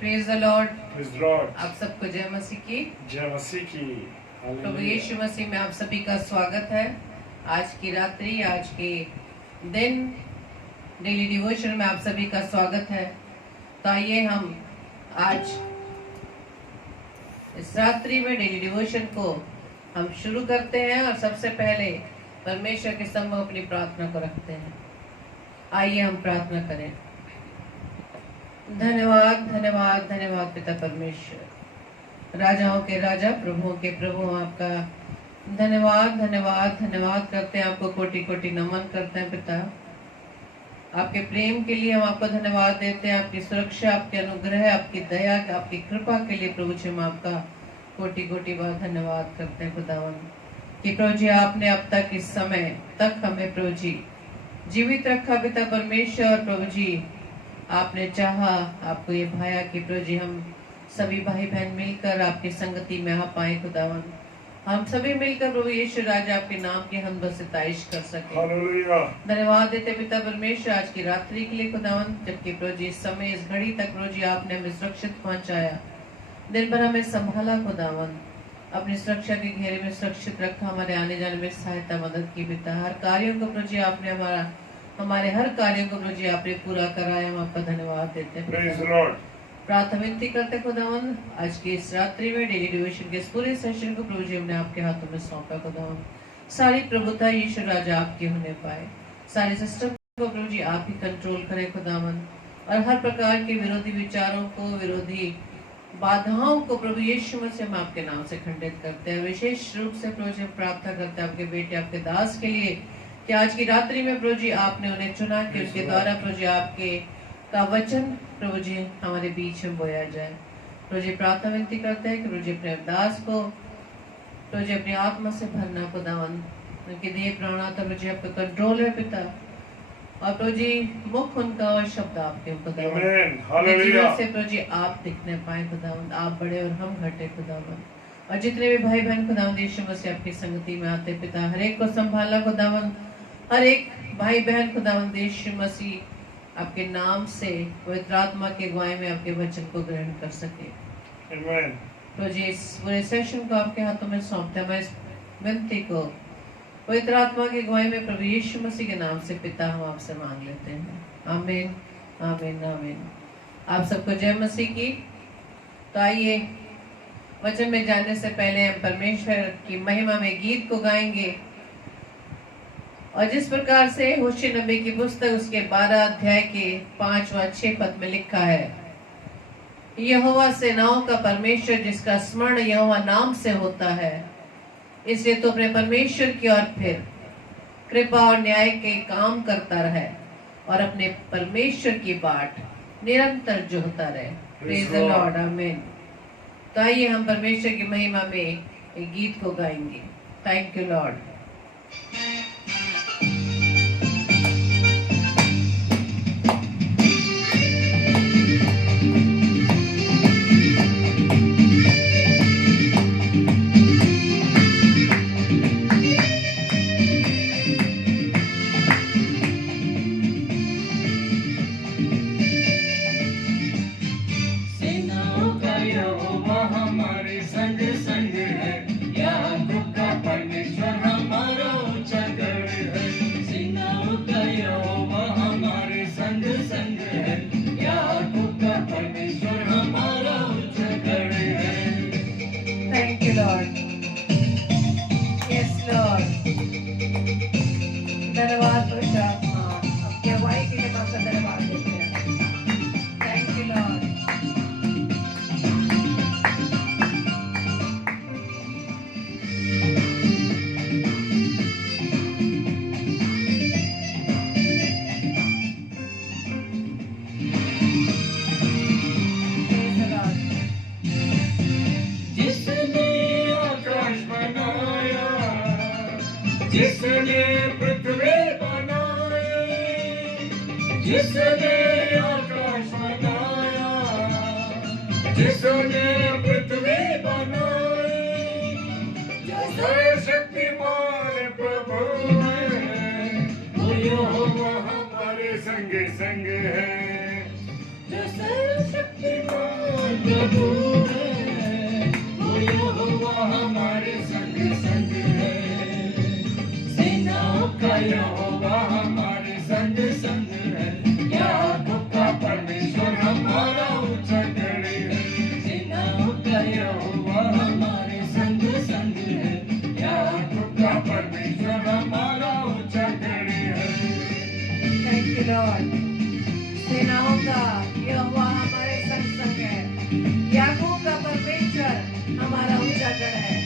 Praise the Lord. Praise the Lord. आप सबको जय मसीह की। जय मसीह की। प्रभु Hallelujah. यीशु मसीह में आप सभी का स्वागत है। आज की रात्रि, आज के दिन डेली डिवोशन में आप सभी का स्वागत है। तो आइए हम आज इस रात्रि में डेली डिवोशन को हम शुरू करते हैं और सबसे पहले परमेश्वर के सम्मुख अपनी प्रार्थना को रखते हैं। आइए हम प्रार्थना करें। धन्यवाद धन्यवाद धन्यवाद पिता परमेश्वर, राजाओं के राजा, प्रभुओं के प्रभु, आपका धन्यवाद धन्यवाद धन्यवाद करते हैं। आपको कोटि कोटि नमन करते हैं पिता। आपके प्रेम के लिए हम आपको धन्यवाद देते हैं। आपकी सुरक्षा, आपके अनुग्रह, आपकी दया, आपकी कृपा के लिए प्रभु जी हम आपका कोटि कोटि बार धन्यवाद करते हैं खुदावन कि प्रभु जी आपने अब तक इस समय तक हमें प्रभु जी जीवित रखा पिता परमेश्वर। और प्रभु जी आपने चाहा, आपको ये भाया कि प्रभु जी हम सभी भाई बहन मिलकर आपकी संगति में आ पाए खुदावन। हम सभी मिलकर प्रभु यीशु राजा आपके नाम की हम बस सिताइश कर सके। Hallelujah. धन्यवाद देते पिता परमेश्वर आज की रात्रि के लिए खुदावन, जबकि प्रभु जी इस समय इस घड़ी तक प्रभु जी आपने हमें सुरक्षित पहुंचाया, दिन भर हमें संभाला खुदावन, अपनी सुरक्षा के घेरे में सुरक्षित रखा, हमारे आने जाने में सहायता मदद की पिता। हर कार्यों को प्रभु जी आपने हमारे हर कार्यों को प्रभु जी आपने पूरा कराया, हम आपका धन्यवाद देते हैं। Praise the Lord. प्रार्थना विनती करते खुदावन, आज की इस रात्रि में डेली डिवोशन के इस पूरे सेशन को प्रभु जी हमने आपके हाथों में सौंपा खुदावन। सारी प्रभुता यीशु राजा आपकी होने पाए, सारे सिस्टम को प्रभु जी आप ही कंट्रोल करें खुदावन, और हर प्रकार के विरोधी विचारों को, विरोधी बाधाओं को प्रभु यीशु मसीह हम आपके नाम से खंडित करते हैं। विशेष रूप से प्रभु जी प्रार्थना करते हैं आपके बेटे, आपके दास के लिए कि आज की रात्रि में प्रभु जी आपने उन्हें चुना कि उनके द्वारा प्रभु जी आपके का वचन प्रभु जी हमारे बीच में बोया जाए। प्रभु जी प्रार्थना विनती करते हैं कि प्रभु जी अपने दास को प्रभु जी अपनी आत्मा से भरना खुदावन, उनके देह प्राणा तो प्रभु जी आपका कंट्रोल है पिता, और प्रभु जी मुख उनका और शब्द आपके खुदावन। Amen. Hallelujah. से प्रभु जी आप दिखने पाए खुदावन, आप बड़े और हम घटे खुदावन, और जितने भी भाई बहन खुदावन यीशु मसीह आपकी संगति में आते पिता, हर एक को संभालना खुदावन, हर एक भाई बहन खुदावन यीशु मसीह आपके नाम से पवित्र आत्मा के अगुवाई में आपके वचन को ग्रहण कर सके। Amen. तो जी इस पूरे सेशन को आपके हाथों में सौंपते हैं। मैं इस विनती को पवित्र आत्मा की अगुवाई में प्रभु यीशु मसीह के नाम से पिता हम आपसे मांग लेते हैं। आमीन आमीन आमीन। आप सबको जय मसीह की। तो आइए वचन में जाने से पहले हम परमेश्वर की महिमा में गीत को गाएंगे, और जिस प्रकार से होशे नबी की पुस्तक उसके 12 अध्याय के 5 व 6 पद में लिखा है, यहोवा सेनाओं का परमेश्वर जिसका स्मरण यहोवा नाम से होता है, इसलिए तो अपने परमेश्वर की ओर फिर कृपा और न्याय के काम करता रहे और अपने परमेश्वर की बाट निरंतर जोहता रहे। Praise the Lord. आमीन। तो आइए हम परमेश्वर की महिमा में एक गीत को गाएंगे। Thank you Lord. जिसने पृथ्वी बनाई, जिसने आकाश बनाया, जिसने पृथ्वी बनाई, जो सर्वशक्तिमान प्रभु है, वो यहोवा हमारे संग संग है, जो सर्वशक्तिमान प्रभु है, वो यहोवा हमारे संग संग है। सेनाओं का यहोवा हमारे संग संग है, याकूब का परमेश्वर हमारा ऊंचा गढ़ है। सेनाओं का यहोवा हमारे संग संग है, याकूब का परमेश्वर हमारा ऊंचा गढ़ है। Thank you Lord. सेनाओं का यहोवा हमारे संग संग है, याकूब का परमेश्वर हमारा ऊंचा गढ़ है।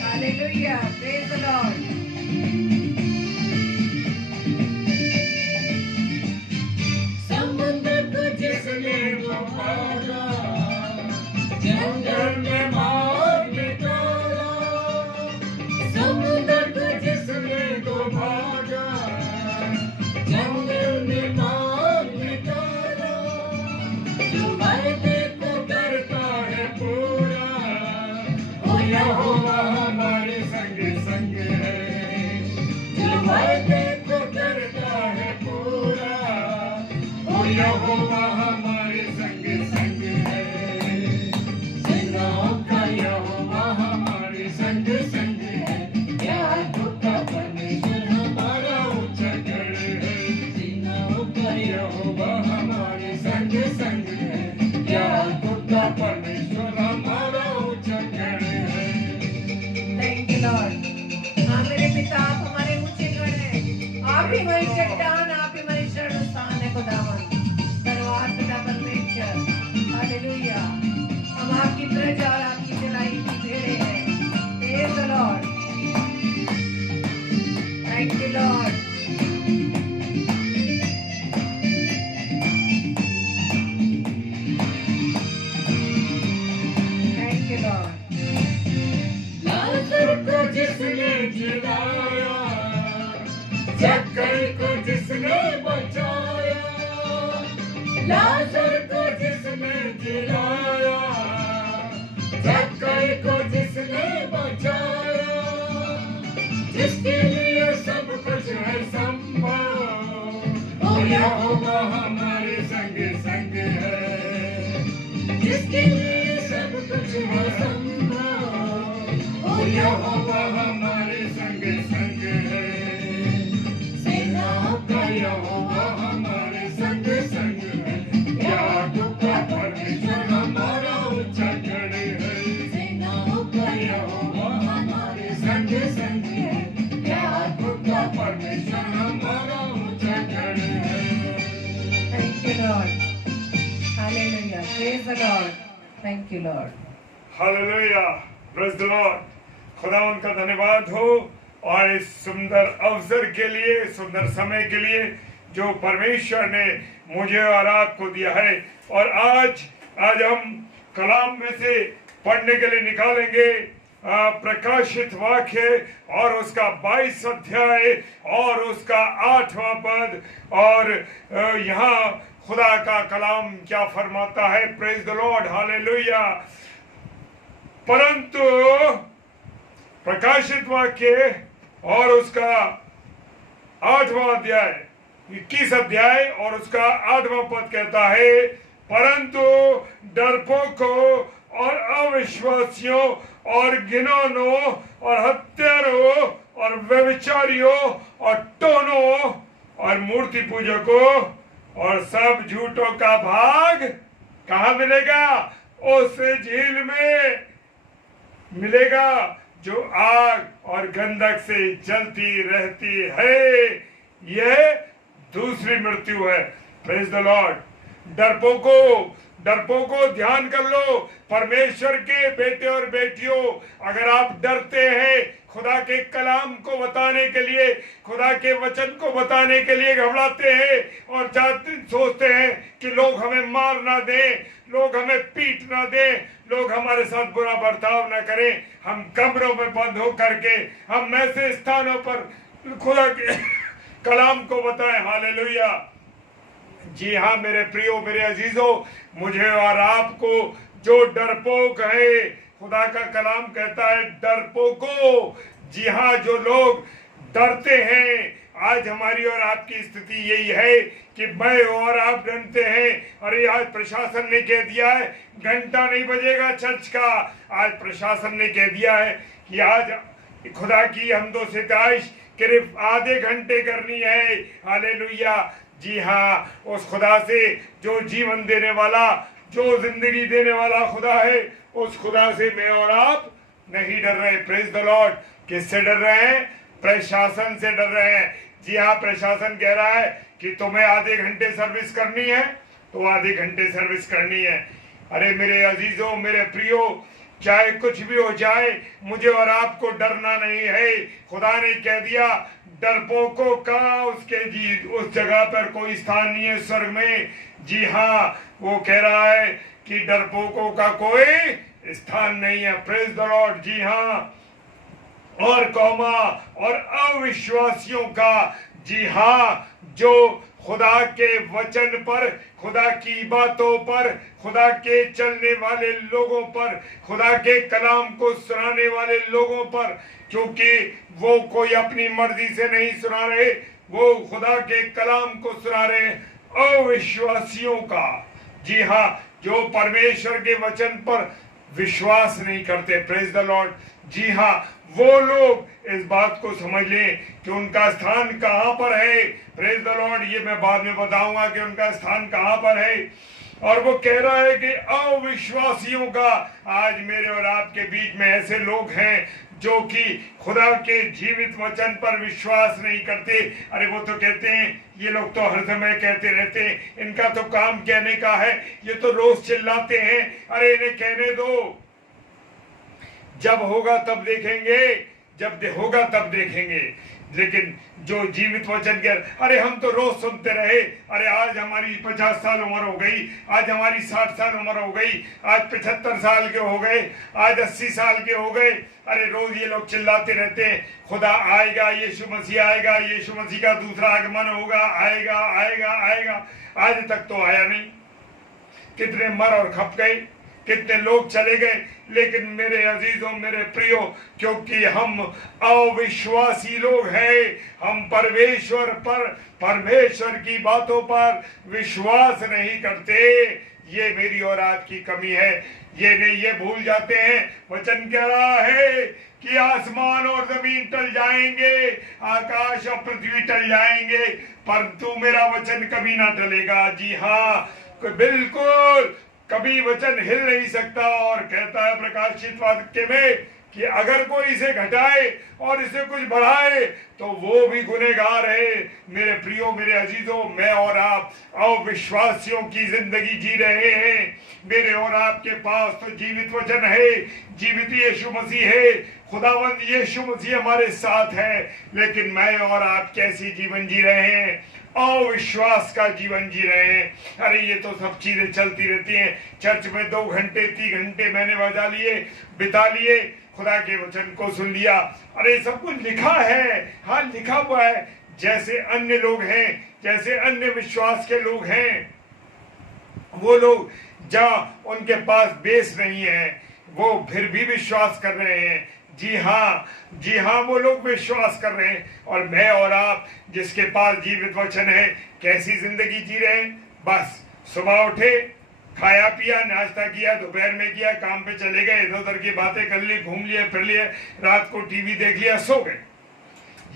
Hallelujah, praise the Lord. समुद्र को जिसने डुबाया, जंगल में मार निकाला। समुद्र को जिसने डुबाया, जंगल में मार निकाला। जो वायदे को करता है पूरा, वो यहोवा हमारे संग संग है। जो वायदे को करता है पूरा, वो यहोवा हमारे संग संग है। सेनाओं का यहोवा हमारे संग संग है, याकूब का परमेश्वर हमारा ऊंचा गढ़ है। सेनाओं का यहोवा हमारे संग संग है, याकूब का परमेश्वर हमारा ऊंचा गढ़ है। Thank you Lord. हाँ मेरे पिता, आप हमारे ऊंचे गढ़ हैं, आप ही हमारी चट्टान, आप ही हमारी शरण स्थान है खुदावन। धन्यवाद पिता परमेश्वर। हालेलुया। हम आपकी प्रजा और आपकी चलाई की भेड़े हैं। Praise the Lord. Thank you Lord. Thank you Lord. लाजर को जिसने जिलाया, जक्कई को जिसने बचाया। लाजर को जिसने जिलाया, जक्कई को जिसने बचाया। जिसके लिए सब कुछ है संभव, वो यहोवा हमारे संग संग है। जिसके लिए सब कुछ है संभव, वो यहोवा हमारे संग संग है। सेनाओं का यहोवा हमारे संग संग है, याकूब का परमेश्वर हमारा ऊंचा गढ़ है। सेनाओं का यहोवा हमारे संग संग है, याकूब का परमेश्वर हमारा ऊंचा गढ़ है। Thank you Lord. Hallelujah, praise the Lord. Thank you Lord. Hallelujah, praise the Lord. खुदा उनका धन्यवाद हो और इस सुंदर अवसर के लिए, सुंदर समय के लिए जो परमेश्वर ने मुझे और आपको दिया है। और आज हम कलाम में से पढ़ने के लिए निकालेंगे प्रकाशित वाक्य और उसका 22 अध्याय और उसका 8वां पद। और यहाँ खुदा का कलाम क्या फरमाता है। Praise the Lord, hallelujah. परंतु प्रकाशित वाक्य और उसका 8वां अध्याय, 21 अध्याय और उसका 8वां पद कहता है, परंतु डरपोकों और अविश्वासियों और घिनौनों और हत्यारों और व्यभिचारियों और टोनों और मूर्ति पूजकों और सब झूठों का भाग कहाँ मिलेगा? उस झील में मिलेगा जो आग और गंधक से जलती रहती है। यह दूसरी मृत्यु है। Praise the Lord. डरपोको ध्यान कर लो, परमेश्वर के बेटे और बेटियों, अगर आप डरते हैं खुदा के कलाम को बताने के लिए, खुदा के वचन को बताने के लिए घबराते हैं और सोचते हैं कि लोग हमें मार ना दें, लोग हमें पीट ना दें, लोग हमारे साथ बुरा बर्ताव ना करें, हम कब्रों में बंद हो करके हम ऐसे स्थानों पर खुदा के कलाम को बताएं। हालेलुया। जी हाँ मेरे प्रियो, मेरे अजीजों, मुझे और आपको जो डरपोक है, खुदा का कलाम कहता है डरपोको। जी हाँ, जो लोग डरते हैं आज हमारी और आपकी स्थिति यही है कि मैं और आप डरते हैं। अरे आज प्रशासन ने कह दिया है घंटा नहीं बजेगा चर्च का। आज प्रशासन ने कह दिया है कि आज खुदा की हमदो सिताइश सिर्फ आधे घंटे करनी है। हालेलुया। जी हाँ, उस खुदा से जो जीवन देने वाला, जो जिंदगी देने वाला खुदा है, उस खुदा से मैं और आप नहीं डर रहे। Praise the Lord. किससे डर रहे हैं? प्रशासन से डर रहे हैं। जी हाँ, प्रशासन कह रहा है कि तुम्हें आधे घंटे सर्विस करनी है तो आधे घंटे सर्विस करनी है। अरे मेरे अजीजों, मेरे प्रियो, चाहे कुछ भी हो जाए, मुझे और आपको डरना नहीं है। खुदा ने कह दिया डरपोकों का उसके जी उस जगह पर कोई स्थान नहीं है स्वर्ग में। जी हाँ, वो कह रहा है कि डरपोकों का कोई स्थान नहीं है। Praise the Lord. जी हाँ, और कौमा और अविश्वासियों का, जी हाँ, जो खुदा के वचन पर, खुदा की बातों पर, खुदा के चलने वाले लोगों पर, खुदा के कलाम को सुनाने वाले लोगों पर, क्योंकि वो कोई अपनी मर्जी से नहीं सुना रहे, वो खुदा के कलाम को सुना रहे। अविश्वासियों का, जी हाँ, जो परमेश्वर के वचन पर विश्वास नहीं करते। Praise the Lord. जी हाँ, वो लोग इस बात को समझ लें कि उनका स्थान कहां पर है। Praise the Lord. ये मैं बाद में बताऊंगा कि उनका स्थान कहां पर है। और वो कह रहा है कि अविश्वासियों का, आज मेरे और आपके बीच में ऐसे लोग हैं जो कि खुदा के जीवित वचन पर विश्वास नहीं करते। अरे वो तो कहते हैं, ये लोग तो हर समय कहते रहते हैं, इनका तो काम कहने का है, ये तो रोज चिल्लाते हैं। अरे इन्हें कहने दो, जब होगा तब देखेंगे, जब होगा तब देखेंगे। लेकिन जो जीवित वचन के, अरे हम तो रोज सुनते रहे, अरे आज हमारी 50 साल उम्र हो गई, आज हमारी 60 साल उम्र हो गई, आज 75 साल के हो गए, आज 80 साल के हो गए। अरे रोज ये लोग चिल्लाते रहते हैं खुदा आएगा, यीशु मसीह आएगा, यीशु मसीह का दूसरा आगमन होगा, आएगा आएगा आएगा। आज तक तो आया नहीं। कितने मर और खप गए, कितने लोग चले गए। लेकिन मेरे अजीजों, मेरे प्रियो, क्योंकि हम अविश्वासी लोग हैं, हम परमेश्वर पर, परमेश्वर की बातों पर विश्वास नहीं करते। ये मेरी और आपकी कमी है। ये नहीं, ये भूल जाते हैं। वचन कह रहा है कि आसमान और जमीन टल जाएंगे, आकाश और पृथ्वी टल जाएंगे, परंतु मेरा वचन कभी ना टलेगा। जी हाँ, बिल्कुल कभी वचन हिल नहीं सकता। और कहता है प्रकाशित वाक्य में कि अगर कोई इसे घटाए और इसे कुछ बढ़ाए तो वो भी गुनहगार है। मेरे प्रियो, मेरे अजीजों, मैं और आप अविश्वासियों की जिंदगी जी रहे हैं। मेरे और आपके पास तो जीवित वचन है, जीवित यीशु मसीह है, खुदावंद यीशु मसीह हमारे साथ है। लेकिन मैं और आप कैसी जीवन जी रहे हैं? अविश्वास का जीवन जी रहे हैं। अरे ये तो सब चीजें चलती रहती हैं। चर्च में 2 घंटे 3 घंटे मैंने बिता लिए, खुदा के वचन को सुन लिया। अरे सब कुछ लिखा है, हाँ लिखा हुआ है। जैसे अन्य लोग हैं, जैसे अन्य विश्वास के लोग हैं, वो लोग जहाँ उनके पास बेस नहीं है, वो फिर भी विश्वास कर रहे हैं। जी हाँ, वो लोग विश्वास कर रहे हैं। और मैं और आप जिसके पास जीवित वचन है, कैसी जिंदगी जी रहे हैं? बस सुबह उठे, खाया पिया, नाश्ता किया, दोपहर में किया, काम पे चले गए, इधर उधर की बातें कर ली, घूम लिए, फिर लिए, रात को टीवी देख लिया, सो गए।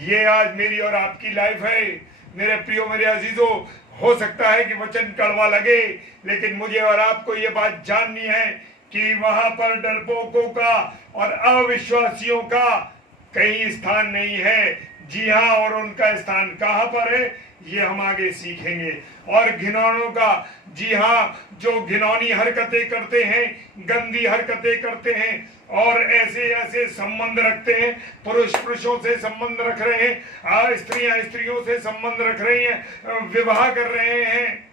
ये आज मेरी और आपकी लाइफ है। मेरे प्रियो, मेरे अजीजों, हो सकता है कि वचन कड़वा लगे, लेकिन मुझे और आपको ये बात जाननी है कि वहां पर डरपोकों का और अविश्वासियों का कहीं स्थान नहीं है। जी हाँ, और उनका स्थान कहां पर है ये हम आगे सीखेंगे। और घिनौनों का, जी हाँ, जो घिनौनी हरकतें करते हैं, गंदी हरकतें करते हैं और ऐसे ऐसे संबंध रखते हैं, पुरुष पुरुषों से संबंध रख रहे हैं, स्त्रियां स्त्रियों से संबंध रख रही हैं, विवाह कर रहे हैं।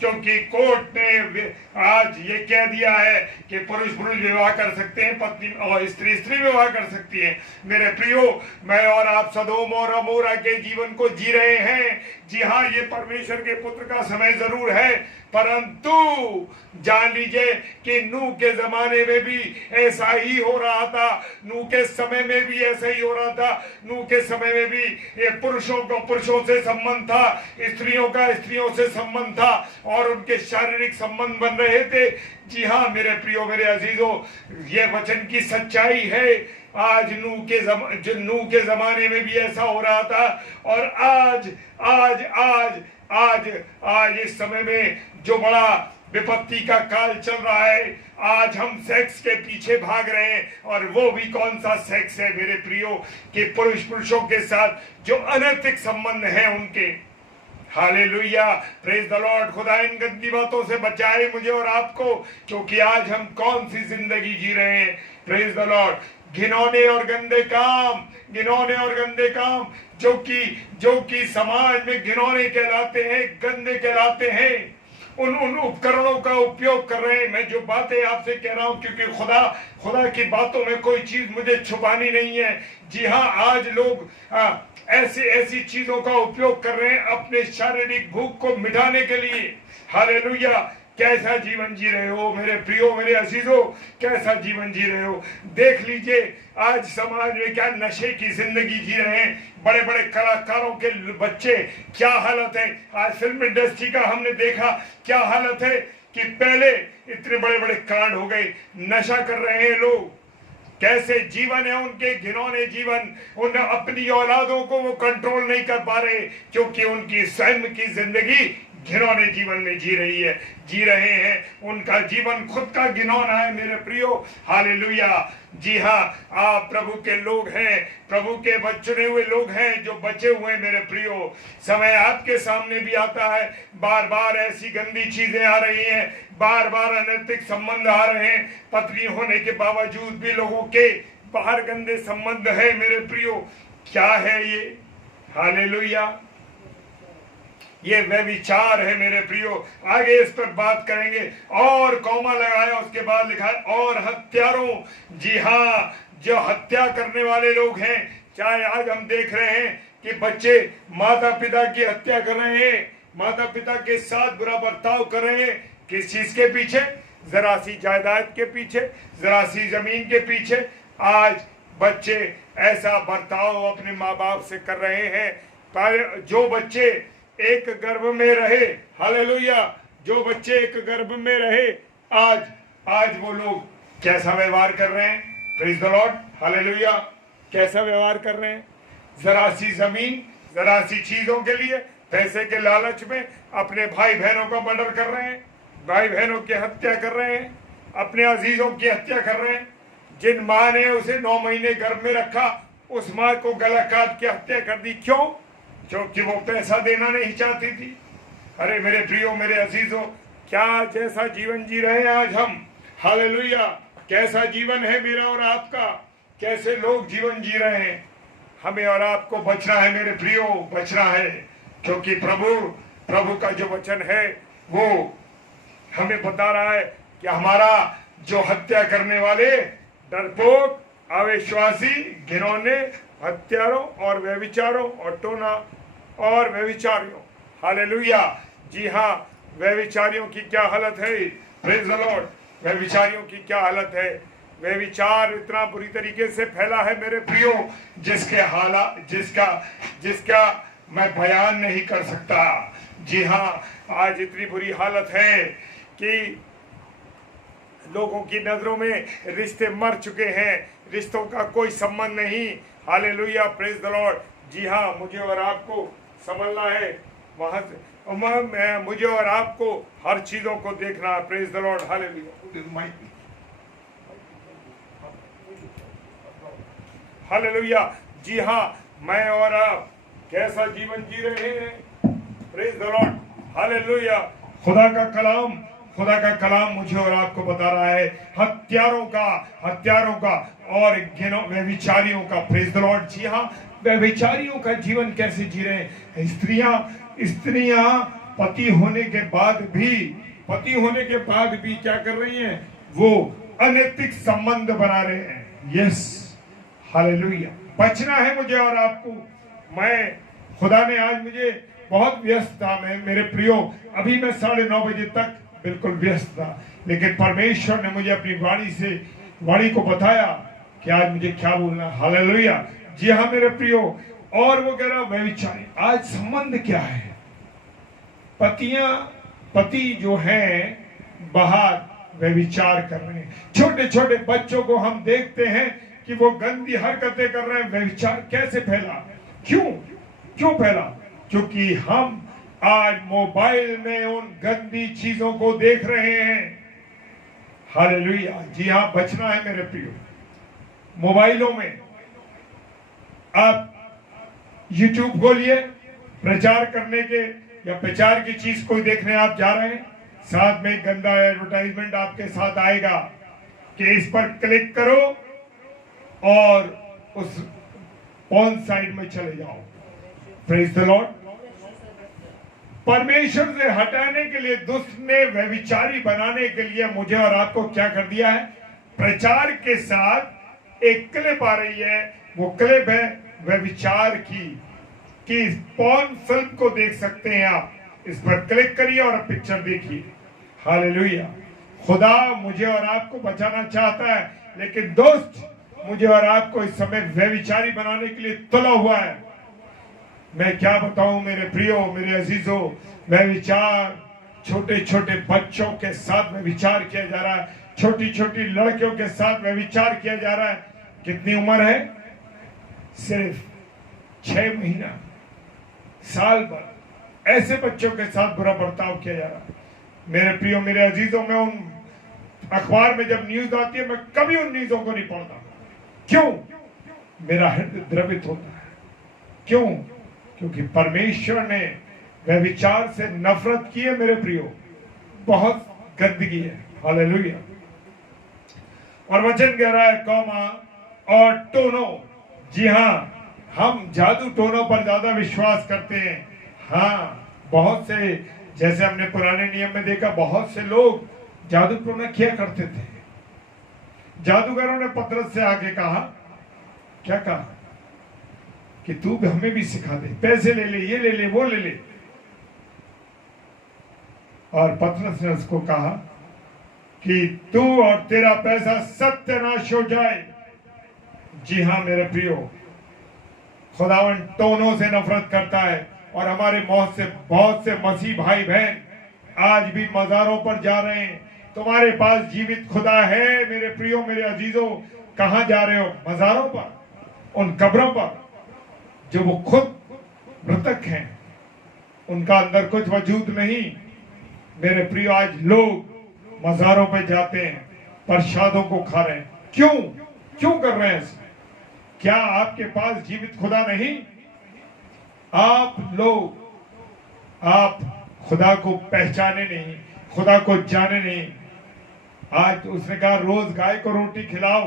क्योंकि कोर्ट ने आज ये कह दिया है कि पुरुष पुरुष विवाह कर सकते हैं, पत्नी और स्त्री स्त्री विवाह कर सकती है। मेरे प्रियो, मैं और आप सदोम और अमोरा के जीवन को जी रहे हैं। जी हाँ, ये परमेश्वर के पुत्र का समय जरूर है, परंतु जान लीजिए कि नूह के जमाने में भी ऐसा ही हो रहा था, नूह के समय में भी ऐसा ही हो रहा था। नूह के समय में भी ये पुरुषों का पुरुषों से संबंध था, स्त्रियों का स्त्रियों से संबंध था और उनके शारीरिक संबंध बन रहे थे। जी हाँ मेरे प्रियो, मेरे अजीजों, ये वचन की सच्चाई है। आज नूह के जमाने में भी ऐसा हो रहा था और आज आज आज आज आज इस समय में जो बड़ा विपत्ति का काल चल रहा है, आज हम सेक्स के पीछे भाग रहे हैं। और वो भी कौन सा सेक्स है मेरे प्रियो, कि पुरुषों के साथ जो अनैतिक संबंध है उनके। Hallelujah, praise the Lord. खुदा इन गंदी बातों से बचाए मुझे और आपको, क्योंकि आज हम कौन सी जिंदगी जी रहे हैं। Praise the Lord. घिनौने और गंदे काम जो कि समाज में घिनौने कहलाते हैं, गंदे कहलाते हैं, उन उपकरणों का उपयोग कर रहे हैं। मैं जो बातें आपसे कह रहा हूं, क्योंकि खुदा की बातों में कोई चीज मुझे छुपानी नहीं है। जी हाँ, आज लोग ऐसी चीजों का उपयोग कर रहे हैं अपने शारीरिक भूख को मिटाने के लिए। हालेलुया। कैसा जीवन जी रहे हो मेरे प्रियो, मेरे अजीजों, कैसा जीवन जी रहे हो। देख लीजिए आज समाज में क्या नशे की जिंदगी जी रहे हैं। बड़े बड़े कलाकारों के बच्चे, क्या हालत है। आज फिल्म इंडस्ट्री का हमने देखा क्या हालत है कि पहले इतने बड़े बड़े कांड हो गए, नशा कर रहे हैं लोग। कैसे जीवन है उनके, घिनौने जीवन। उन अपनी औलादों को वो कंट्रोल नहीं कर पा रहे, क्योंकि उनकी स्वयं की जिंदगी घिनौने जीवन में जी रहे हैं। उनका जीवन खुद का घिनौना है मेरे प्रियो। हालेलुया। जी हाँ, आप प्रभु के लोग हैं, प्रभु के चुने हुए लोग हैं जो बचे हुए मेरे प्रियो। समय आपके सामने भी आता है, बार बार ऐसी गंदी चीजें आ रही हैं, बार बार अनैतिक संबंध आ रहे हैं। पत्नी होने के बावजूद भी लोगों के बाहर गंदे संबंध है मेरे प्रियो। क्या है ये? हालेलुया। ये व्यभिचार है मेरे प्रियो। आगे इस पर बात करेंगे। और कौमा लगाया, उसके बाद लिखा है और हत्यारों। जी हाँ, जो हत्या करने वाले लोग हैं, चाहे आज हम देख रहे हैं कि बच्चे माता पिता की हत्या कर रहे हैं, माता पिता के साथ बुरा बर्ताव कर रहे हैं। किस चीज के पीछे? जरा सी जायदाद के पीछे, जरा सी जमीन के पीछे। आज बच्चे ऐसा बर्ताव अपने माँ बाप से कर रहे हैं। पर जो बच्चे एक गर्भ में रहे, हालेलुया, जो बच्चे एक गर्भ में रहे, आज वो लोग कैसा व्यवहार कर रहे हैं। Praise the Lord. हालेलुया। कैसा व्यवहार कर रहे हैं। जरा सी जमीन, जरा सी चीजों के लिए, पैसे के लालच में अपने भाई बहनों का मर्डर कर रहे हैं, भाई बहनों की हत्या कर रहे हैं, अपने अजीजों की हत्या कर रहे हैं। जिन माँ ने उसे 9 महीने गर्भ में रखा, उस माँ को गला काट के हत्या कर दी। क्यों? क्योंकि वो पैसा देना नहीं चाहती थी। अरे मेरे प्रियो, मेरे अजीजों, क्या जैसा जीवन जी रहे हैं आज हम। हालेलुया। कैसा जीवन है मेरा और आपका, कैसे लोग जीवन जी रहे हैं। हमें और आपको बचना है मेरे प्रियो, बचना है, क्योंकि प्रभु का जो वचन है वो हमें बता रहा है कि हमारा जो हत्या करने वाले, डरपोक, अविश्वासी, घिनौने, हत्यारों और व्यभिचारों और टोना और व्यभिचारियों। हालेलुया। जी हाँ, व्यभिचारियों की क्या हालत है। Praise the Lord. व्यभिचारियों की क्या हालत है। व्यभिचार इतना बुरी तरीके से फैला है मेरे प्रियो, जिसका मैं बयान नहीं कर सकता। जी हाँ, आज इतनी बुरी हालत है कि लोगों की नजरों में रिश्ते मर चुके हैं, रिश्तों का कोई संबंध नहीं। हालेलुया। Praise the Lord. जी हाँ, मुझे और आपको संभलना है, वहां से मुझे और आपको हर चीजों को देखना है। Praise the Lord. Hallelujah. Hallelujah. जी हाँ, मैं और आप कैसा जीवन जी रहे हैं। Praise the Lord. हालेलुया। खुदा का कलाम मुझे और आपको बता रहा है हत्यारों का और व्यभिचारियों का। Praise the Lord. जी हाँ, व्यभिचारियों का जीवन कैसे जी रहे हैं। स्त्रियां पति होने के बाद भी क्या कर रही हैं? वो अनैतिक संबंध बना रहे हैं। Yes, hallelujah. बचना है मुझे और आपको। खुदा ने आज मुझे बहुत व्यस्त था मैं, मेरे प्रियो, अभी मैं 9:30 बजे तक बिल्कुल व्यस्त था, लेकिन परमेश्वर ने मुझे अपनी वाणी को बताया कि आज मुझे क्या बोलना। हालेलुया। जी हाँ मेरे प्रियो, और वो कह रहा व्यभिचारी, आज संबंध क्या है? पति जो हैं बाहर व्यभिचार कर रहे हैं। छोटे छोटे बच्चों को हम देखते हैं कि वो गंदी हरकतें कर रहे हैं। व्यभिचार कैसे फैला? क्यों फैला? क्योंकि हम आज मोबाइल में उन गंदी चीजों को देख रहे हैं। हालेलुया। जी हाँ, बचना है मेरे प्रियो। मोबाइलों में आप YouTube खोलिए, प्रचार करने के या प्रचार की चीज कोई देखने आप जा रहे हैं, साथ में गंदा एडवर्टाइजमेंट आपके साथ आएगा कि इस पर क्लिक करो और उस पॉर्न साइट में चले जाओ। Praise the Lord. परमेश्वर से हटाने के लिए दुष्ट ने व्यभिचारी बनाने के लिए मुझे और आपको क्या कर दिया है? प्रचार के साथ एक क्लिप आ रही है, वो क्लिप है व्यभिचार की, कि पॉर्न फिल्म को देख सकते हैं आप। इस पर क्लिक करिए और पिक्चर देखिए। हालेलुया। खुदा मुझे और आपको बचाना चाहता है, लेकिन दोस्त मुझे और आपको इस समय व्यभिचारी बनाने के लिए तुला हुआ है। मैं क्या बताऊं मेरे प्रियो, मेरे अजीजों, व्यभिचार छोटे छोटे बच्चों के साथ व्यभिचार किया जा रहा है, छोटी छोटी लड़कियों के साथ व्यभिचार किया जा रहा है। कितनी उम्र है? सिर्फ 6 महीना, साल भर ऐसे बच्चों के साथ बुरा बर्ताव किया जा रहा है। मेरे प्रियो, मेरे अजीजों, में उन अखबार में जब न्यूज आती है, मैं कभी उन न्यूजों को नहीं पढ़ता। क्यों? मेरा हृदय द्रवित होता है। क्यों? क्योंकि परमेश्वर ने व्यभिचार से नफरत की है मेरे प्रियो। बहुत गंदगी है। हालेलुया। और वचन कह रहा है कौमा और टोनो। जी हाँ, हम जादू टोनों पर ज्यादा विश्वास करते हैं। हाँ, बहुत से, जैसे हमने पुराने नियम में देखा, बहुत से लोग जादू टोना किया करते थे। जादूगरों ने पतरस से आगे कहा, क्या कहा? कि तू हमें भी सिखा दे, पैसे ले ले, ये ले ले, वो ले ले। और पतरस ने उसको कहा कि तू और तेरा पैसा सत्यानाश हो जाए। जी हाँ मेरे प्रियो, खुदावन टोनों से नफरत करता है। और हमारे बहुत से मसीह भाई बहन आज भी मज़ारों पर जा रहे हैं। तुम्हारे पास जीवित खुदा है मेरे प्रियो, मेरे अजीजों, कहां जा रहे हो? मज़ारों पर, उन कब्रों पर जो वो खुद मृतक हैं, उनका अंदर कुछ वजूद नहीं। मेरे प्रियो, आज लोग मज़ारों पे जाते हैं, प्रसादों को खा रहे हैं। क्यों कर रहे हैं? क्या आपके पास जीवित खुदा नहीं? आप खुदा को पहचाने नहीं, खुदा को जाने नहीं। आज उसने कहा रोज गाय को रोटी खिलाओ,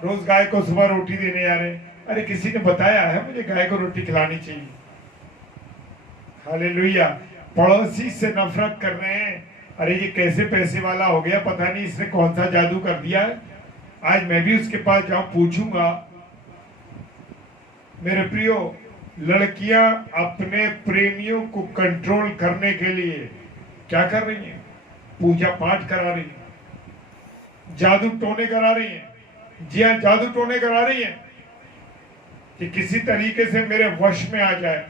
रोज गाय को सुबह रोटी देने आ रहे। अरे किसी ने बताया है मुझे गाय को रोटी खिलानी चाहिए? हालेलुया। पड़ोसी से नफरत कर रहे हैं। अरे ये कैसे पैसे वाला हो गया, पता नहीं इसने कौन सा जादू कर दिया है। आज मैं भी उसके पास जाऊं, पूछूंगा। मेरे प्रियो, लड़कियां अपने प्रेमियों को कंट्रोल करने के लिए क्या कर रही हैं? पूजा पाठ करा रही हैं, जादू टोने करा रही हैं। जी हाँ, जादू टोने करा रही हैं कि किसी तरीके से मेरे वश में आ जाए।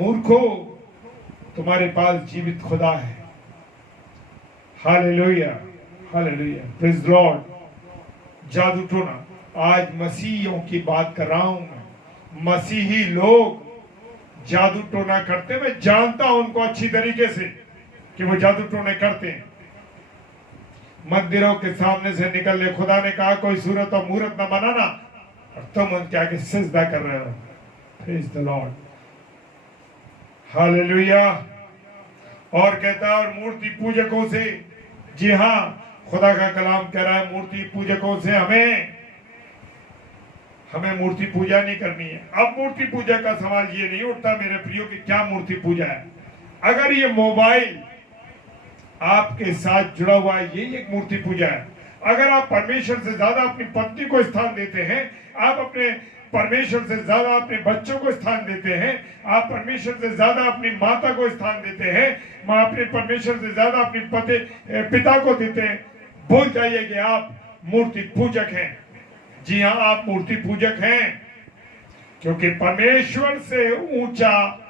मूर्खो, तुम्हारे पास जीवित खुदा है। Hallelujah, hallelujah, praise Lord. जादू टोना, आज मसीहियों की बात कर रहा हूं मैं। मसीही लोग जादू टोना करते, मैं जानता हूं उनको अच्छी तरीके से कि वो जादू टोने करते हैं। मंदिरों के सामने से निकल ले, खुदा ने कहा कोई सूरत और मूरत न बनाना, और तुम उनके आगे सिजदा कर रहे हो। Praise the Lord, hallelujah. और कहता है और मूर्ति पूजकों से, जी हाँ, खुदा का कलाम कह रहा है मूर्ति पूजकों से हमें मूर्ति पूजा नहीं करनी है। अब मूर्ति पूजा का सवाल ये नहीं उठता मेरे प्रियो कि क्या मूर्ति पूजा है। अगर ये मोबाइल आपके साथ जुड़ा हुआ है, ये एक मूर्ति पूजा है। अगर आप परमेश्वर से ज्यादा अपनी पत्नी को स्थान देते हैं, आप अपने परमेश्वर से ज्यादा अपने बच्चों को स्थान देते हैं, आप परमेश्वर से ज्यादा अपनी माता को स्थान देते हैं, माँ अपने परमेश्वर से ज्यादा अपने पिता को देते हैं, भूल जाइए कि आप मूर्ति पूजक हैं। जी हाँ, आप मूर्ति पूजक हैं, क्योंकि परमेश्वर से ऊंचा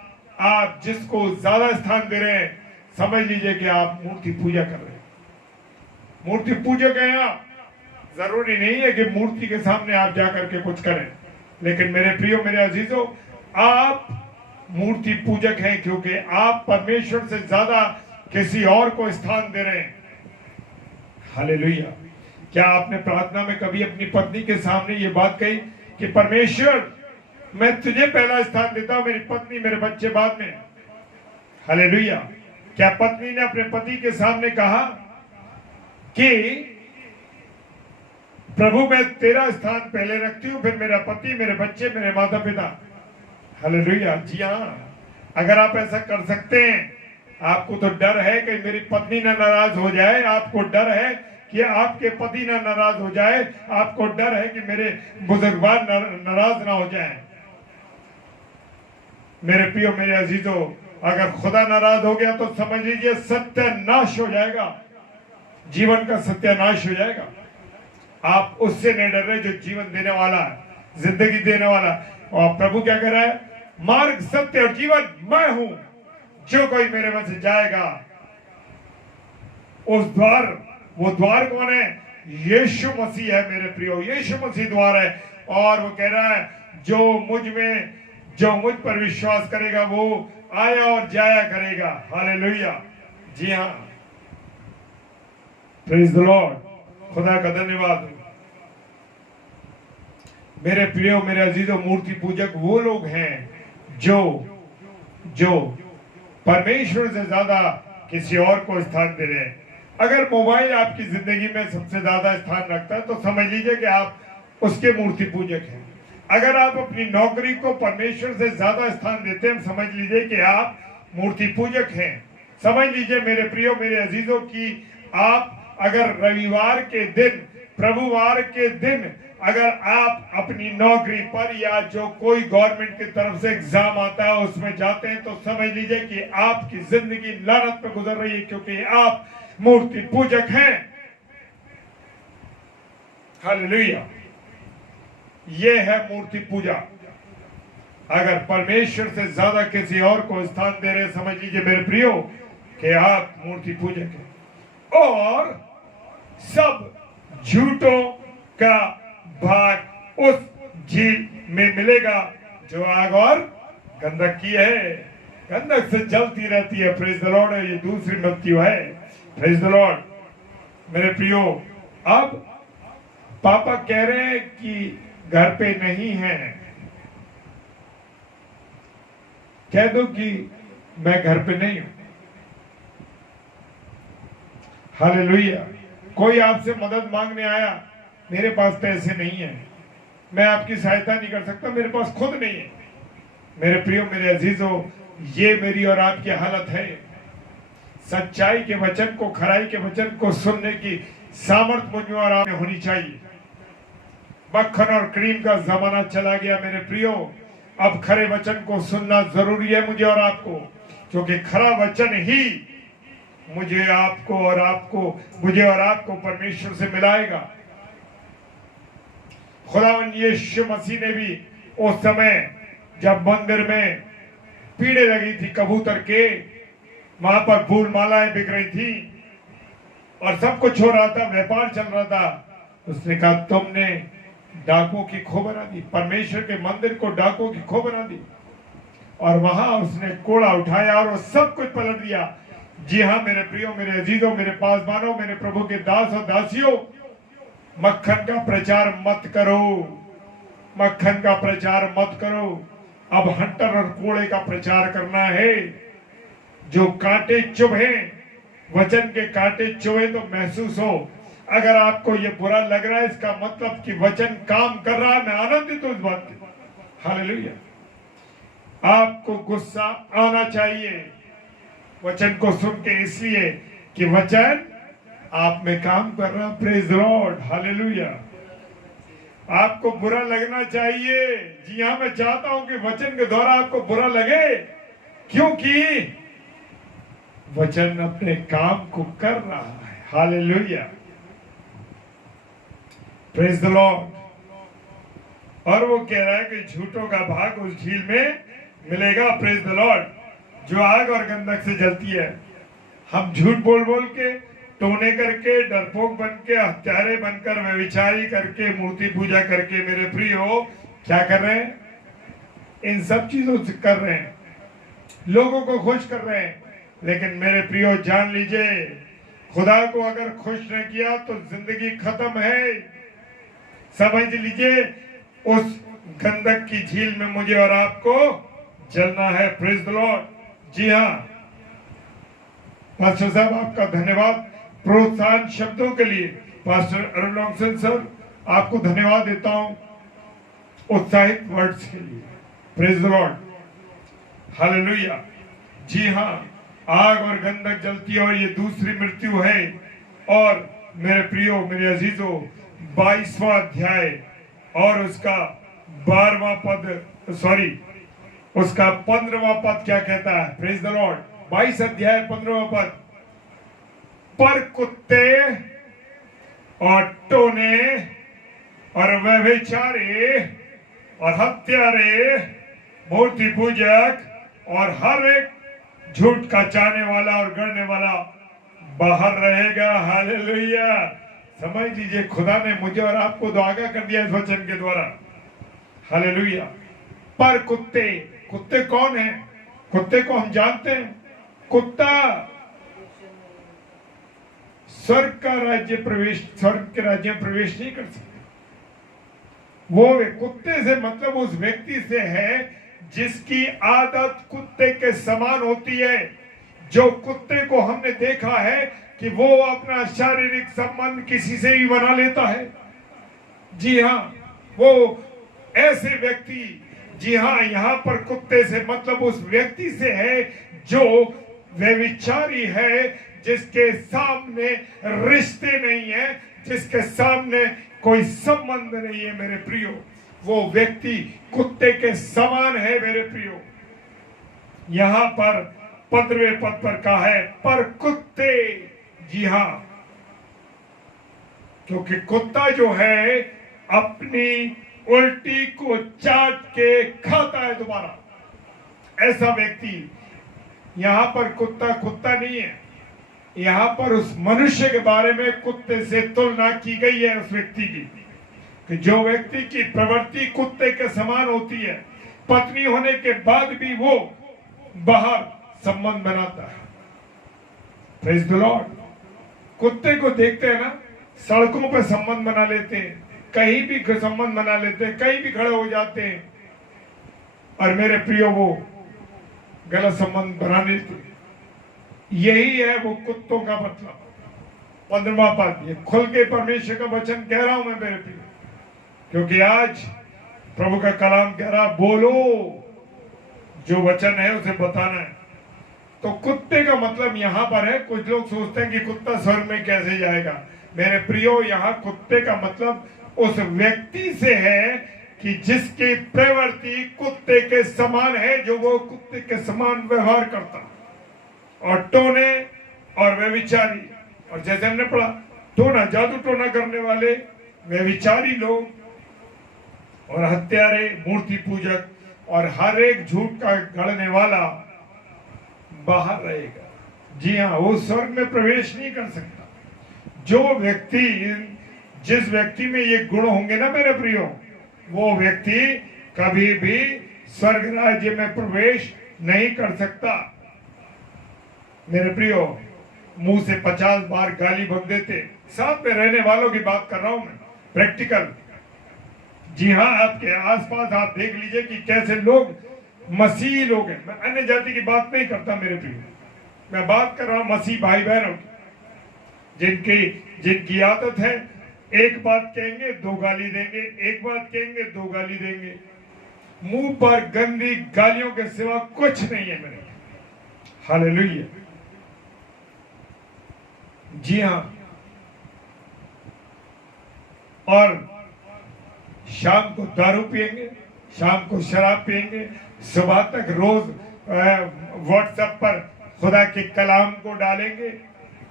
आप जिसको ज्यादा स्थान दे रहे हैं, समझ लीजिए कि आप मूर्ति पूजा कर रहे हैं। मूर्ति पूजक हैं आप। जरूरी नहीं है कि मूर्ति के सामने आप जाकर के कुछ करें, लेकिन मेरे प्रियो, मेरे अजीजों, आप मूर्ति पूजक हैं क्योंकि आप परमेश्वर से ज्यादा किसी और को स्थान दे रहे हैं। हालेलुया। क्या आपने प्रार्थना में कभी अपनी पत्नी के सामने ये बात कही कि परमेश्वर, मैं तुझे पहला स्थान देता हूं, मेरी पत्नी मेरे बच्चे बाद में? हालेलुया। क्या पत्नी ने अपने पति के सामने कहा कि प्रभु मैं तेरा स्थान पहले रखती हूं, फिर मेरा पति, मेरे बच्चे, मेरे माता पिता? हालेलुया। जी हाँ, अगर आप ऐसा कर सकते हैं, आपको तो डर है कि मेरी पत्नी ना नाराज हो जाए, आपको डर है कि आपके पति ना नाराज हो जाए, आपको डर है कि मेरे बुजुर्गवार नाराज ना हो जाए। मेरे प्रियो, मेरे अजीजों, अगर खुदा नाराज हो गया तो समझ लीजिए सत्यानाश हो जाएगा, जीवन का सत्यानाश हो जाएगा। आप उससे नहीं डर रहे जो जीवन देने वाला है, जिंदगी देने वाला। और प्रभु क्या कह रहा है? मार्ग, सत्य और जीवन मैं हूं, जो कोई मेरे में से जाएगा उस द्वार, वो द्वार कौन है? यीशु मसीह है मेरे प्रियो, यीशु मसीह द्वार है। और वो कह रहा है जो मुझ पर विश्वास करेगा वो आया और जाया करेगा। हालेलुया। जी हाँ, प्रेज द लॉर्ड। खुदा का धन्यवाद हो। मेरे प्रियो, मेरे अजीजों, मूर्ति पूजक वो लोग हैं जो परमेश्वर से ज्यादा किसी और को स्थान दे रहे हैं। अगर मोबाइल आपकी जिंदगी में सबसे ज्यादा स्थान रखता है तो समझ लीजिए कि आप उसके मूर्ति पूजक हैं। अगर आप अपनी नौकरी को परमेश्वर से ज्यादा स्थान देते हैं, समझ लीजिए कि आप मूर्ति पूजक हैं। समझ लीजिए मेरे प्रियो, मेरे अजीजों, की आप अगर रविवार के दिन, प्रभुवार के दिन अगर आप अपनी नौकरी पर या जो कोई गवर्नमेंट की तरफ से एग्जाम आता है उसमें जाते हैं, तो समझ लीजिए कि आपकी जिंदगी लानत में गुजर रही है, क्योंकि आप मूर्ति पूजक हैं। हालेलुया। ये है मूर्ति पूजा। अगर परमेश्वर से ज्यादा किसी और को स्थान दे रहे, समझ लीजिए मेरे प्रियो कि आप मूर्ति पूजक हैं। और सब झूठों का भाग उस झील में मिलेगा जो आग और गंधक की है, गंधक से जलती रहती है। Praise the Lord. ये दूसरी मृत्यु है। Praise the Lord. मेरे प्रियो, अब पापा कह रहे हैं कि घर पे नहीं है, कह दो कि मैं घर पे नहीं हूं। हालेलुया। कोई आपसे मदद मांगने आया, मेरे पास पैसे नहीं है, मैं आपकी सहायता नहीं कर सकता, मेरे पास खुद नहीं है। मेरे प्रियो, मेरे अजीजों, ये मेरी और आपकी हालत है। सच्चाई के वचन को, खराई के वचन को सुनने की सामर्थ मुझ में और आप में होनी चाहिए। मक्खन और क्रीम का जमाना चला गया मेरे प्रियो। अब खरे वचन को सुनना जरूरी है मुझे और आपको, क्योंकि खरा वचन ही मुझे और आपको परमेश्वर से मिलाएगा। खुदावंद यीशु मसीह ने भी उस समय जब मंदिर में पीड़े लगी थी कबूतर के, वहां पर फूल मालाएं बिक रही थी और सब कुछ हो रहा था, व्यापार चल रहा था, उसने कहा तुमने डाकुओं की खो बना दी, परमेश्वर के मंदिर को डाकुओं की खो बना दी। और वहां उसने कोड़ा उठाया और वो सब कुछ पलट दिया। जी हाँ मेरे प्रियो, मेरे अजीजों, मेरे पासवानों, मेरे प्रभु के दास और दासियों, मक्खन का प्रचार मत करो, मक्खन का प्रचार मत करो। अब हंटर और कोड़े का प्रचार करना है। जो कांटे चुभे, वचन के कांटे चुभे तो महसूस हो। अगर आपको ये बुरा लग रहा है, इसका मतलब कि वचन काम कर रहा है। मैं आनंदित हूं इस बात की। हालेलुया। आपको गुस्सा आना चाहिए वचन को सुन के, इसलिए कि वचन आप में काम कर रहा। Praise the Lord. हालेलुया। आपको बुरा लगना चाहिए। जी हाँ, मैं चाहता हूं कि वचन के द्वारा आपको बुरा लगे, क्योंकि वचन अपने काम को कर रहा है। Hallelujah, praise the Lord. और वो कह रहा है कि झूठों का भाग उस झील में मिलेगा, प्रेज द लॉर्ड, जो आग और गंधक से जलती है। हम झूठ बोल बोल के, टोने करके, डरपोक बन के, हत्यारे बनकर, व्यभिचारी करके, मूर्ति पूजा करके, मेरे प्रियो क्या कर रहे हैं? इन सब चीजों से कर रहे हैं, लोगों को खुश कर रहे हैं। लेकिन मेरे प्रियो जान लीजिए, खुदा को अगर खुश न किया तो जिंदगी खत्म है। समझ लीजिए, उस गंधक की झील में मुझे और आपको जलना है, प्रेज द लॉर्ड। जी हाँ पास्टर साहब, आपका धन्यवाद प्रोत्साहन शब्दों के लिए। पास्टर अरुण सर, आपको धन्यवाद देता हूं उत्साहित वर्ड्स के लिए, प्रेज द लॉर्ड, हालेलुया। जी हाँ, आग और गंधक जलती है और ये दूसरी मृत्यु है। और मेरे प्रियो, मेरे अजीजों, 22वां अध्याय और उसका 12वां पद, सॉरी उसका 15वां पद क्या कहता है? Praise the Lord. 22 अध्याय 15वां पद, पर कुत्ते और टोने और व्यभिचारी और हत्यारे, मूर्ति पूजक और हर एक झूठ का चाहने वाला और गढ़ने वाला बाहर रहेगा। हालेलुया। समझ लीजिए, खुदा ने मुझे और आपको तो आगाह कर दिया इस वचन के द्वारा। हालेलुया। पर कुत्ते, कुत्ते कौन है? कुत्ते को हम जानते हैं। कुत्ता स्वर्ग के राज्य में प्रवेश नहीं कर सकता। वो कुत्ते से मतलब उस व्यक्ति से है जिसकी आदत कुत्ते के समान होती है। जो कुत्ते को हमने देखा है कि वो अपना शारीरिक संबंध किसी से भी बना लेता है। जी हाँ, वो ऐसे व्यक्ति, जी हाँ, यहाँ पर कुत्ते से मतलब उस व्यक्ति से है जो व्यभिचारी है, जिसके सामने रिश्ते नहीं है, जिसके सामने कोई संबंध नहीं है। मेरे प्रियो, वो व्यक्ति कुत्ते के समान है। मेरे प्रियो, यहां पर 15वें पद पर कहा है पर कुत्ते। जी हां, क्योंकि कुत्ता जो है अपनी उल्टी को चाट के खाता है दोबारा। ऐसा व्यक्ति, यहां पर कुत्ता कुत्ता नहीं है, यहां पर उस मनुष्य के बारे में कुत्ते से तुलना की गई है उस व्यक्ति की, कि जो व्यक्ति की प्रवृत्ति कुत्ते के समान होती है, पत्नी होने के बाद भी वो बाहर संबंध बनाता है। Praise the Lord. कुत्ते को देखते हैं ना, सड़कों पे संबंध बना लेते हैं, कहीं भी संबंध बना लेते हैं, कहीं भी खड़े हो जाते हैं, और मेरे प्रियो वो गलत संबंध बना लेते हैं। यही है वो कुत्तों का मतलब। 15वां पद, ये खुल के परमेश्वर का वचन कह रहा हूं मैं मेरे प्रियो, क्योंकि आज प्रभु का कलाम कह रहा, बोलो, जो वचन है उसे बताना है। तो कुत्ते का मतलब यहां पर है, कुछ लोग सोचते हैं कि कुत्ता स्वर्ग में कैसे जाएगा। मेरे प्रियो, यहाँ कुत्ते का मतलब उस व्यक्ति से है कि जिसकी प्रवृत्ति कुत्ते के समान है, जो वो कुत्ते के समान व्यवहार करता। और टोने और व्यभिचारी, और जैसे हमने पढ़ा, टोना, जादू टोना करने वाले, व्यभिचारी लोग और हत्यारे, मूर्ति पूजक और हर एक झूठ का गढ़ने वाला बाहर रहेगा। जी हाँ, वो स्वर्ग में प्रवेश नहीं कर सकता। जो व्यक्ति, जिस व्यक्ति में ये गुण होंगे ना मेरे प्रियो, वो व्यक्ति कभी भी स्वर्ग राज्य में प्रवेश नहीं कर सकता। मेरे प्रियो, मुंह से 50 बार गाली बक देते, साथ में रहने वालों की बात कर रहा हूं मैं, प्रैक्टिकल। जी हाँ, आपके आसपास आप देख लीजिए कि कैसे लोग मसीही लोग हैं। मैं अन्य जाति की बात नहीं करता मेरे प्रियो, मैं बात कर रहा हूं मसीह भाई बहनों की, जिनकी आदत है एक बात कहेंगे 2 गाली देंगे, एक बात कहेंगे 2 गाली देंगे। मुंह पर गंदी गालियों के सिवा कुछ नहीं है मेरे। हालेलुया। जी हाँ, और शाम को दारू पिएंगे, शाम को शराब पिएंगे, सुबह तक रोज व्हाट्सएप पर खुदा के कलाम को डालेंगे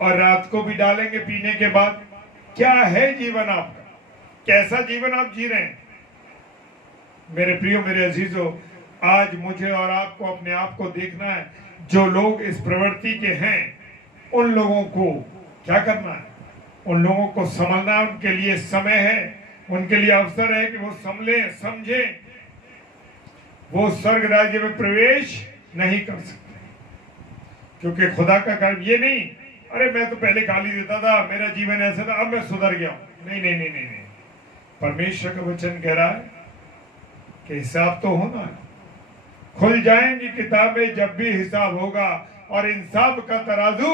और रात को भी डालेंगे पीने के बाद। क्या है जीवन आपका? कैसा जीवन आप जी रहे हैं? मेरे प्रियो, मेरे अजीजों, आज मुझे और आपको अपने आप को देखना है। जो लोग इस प्रवृत्ति के हैं, उन लोगों को क्या करना है? उन लोगों को संभलना है। उनके लिए समय है, उनके लिए अवसर है कि वो संभले, समझे। वो स्वर्ग राज्य में प्रवेश नहीं कर सकते, क्योंकि खुदा का कर्म ये नहीं, अरे मैं तो पहले गाली देता था, मेरा जीवन ऐसा था, अब मैं सुधर गया हूं। नहीं नहीं नहीं नहीं नहीं। परमेश्वर का वचन कह रहा है कि हिसाब तो होना है। खुल जाएंगी किताबें जब भी हिसाब होगा, और इंसाफ का तराजू